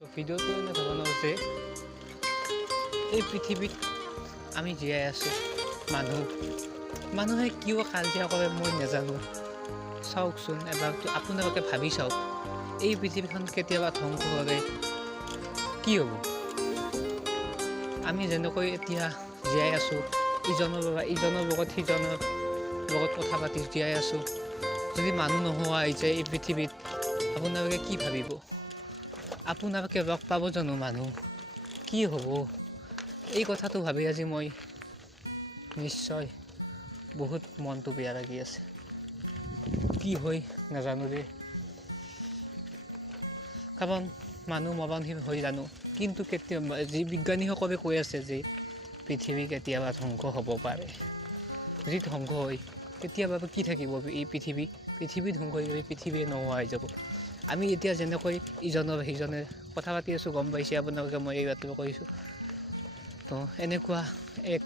তো ভিডিওটো এনে ধৰণৰ যে এই পৃথিৱীত আমি জীয়াই আছোঁ মানুহে কিয় কাজিয়া কৰে মই নাজানো। চাওকচোন এবাৰ আপোনালোকে ভাবি চাওক, এই পৃথিৱীখন কেতিয়াবা ধ্বংস হ'লে কি হ'ব? আমি যেনেকৈ এতিয়া জীয়াই আছোঁ, ইজনৰ লগত সিজনৰ লগত কথা পাতি জীয়াই আছোঁ, যদি মানুহ নোহোৱা হৈ যায় এই পৃথিৱীত আপোনালোকে কি ভাবিব? আপোনালোকে লগ পাব জানো মানুহ? কি হ'ব? এই কথাটো ভাবি আজি মই নিশ্চয় বহুত মনটো বেয়া লাগি আছে। কি হয় নাজানো দেই, কাৰণ মানুহ মৰণশীল হৈ জানো, কিন্তু কেতিয়াবা যি বিজ্ঞানীসকলে কৈ আছে যে পৃথিৱী কেতিয়াবা ধ্বংস হ'ব পাৰে। যদি ধ্বংস হয় কেতিয়াবা কি থাকিব এই পৃথিৱী ধ্বংস হৈ পৃথিৱীয়ে নোহোৱা হৈ যাব। আমি এতিয়া যেনেকৈ ইজনৰ সিজনে কথা পাতি আছোঁ, গম পাইছে আপোনালোকে, মই এই বাতৰি কৰিছোঁ। তো এনেকুৱা এক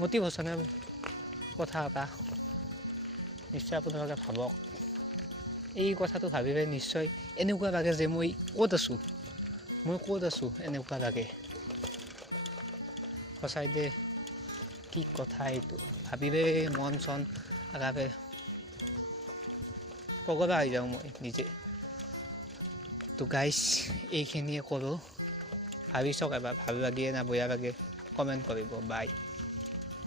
মটিভেশ্যনেল কথা এটা নিশ্চয় আপোনালোকে ভাবক। এই কথাটো ভাবিলে নিশ্চয় এনেকুৱা লাগে যে মই ক'ত আছোঁ এনেকুৱা লাগে। সঁচাই দে, কি কথা এইটো ভাবিলে মন চন আগাবে পগলা হৈ যাওঁ মই নিজে। তো গাইজ এইখিনিয়ে কৰোঁ, ভাবি চাওক এবাৰ, ভাল লাগে না বেয়া লাগে কমেণ্ট কৰিব। বাই।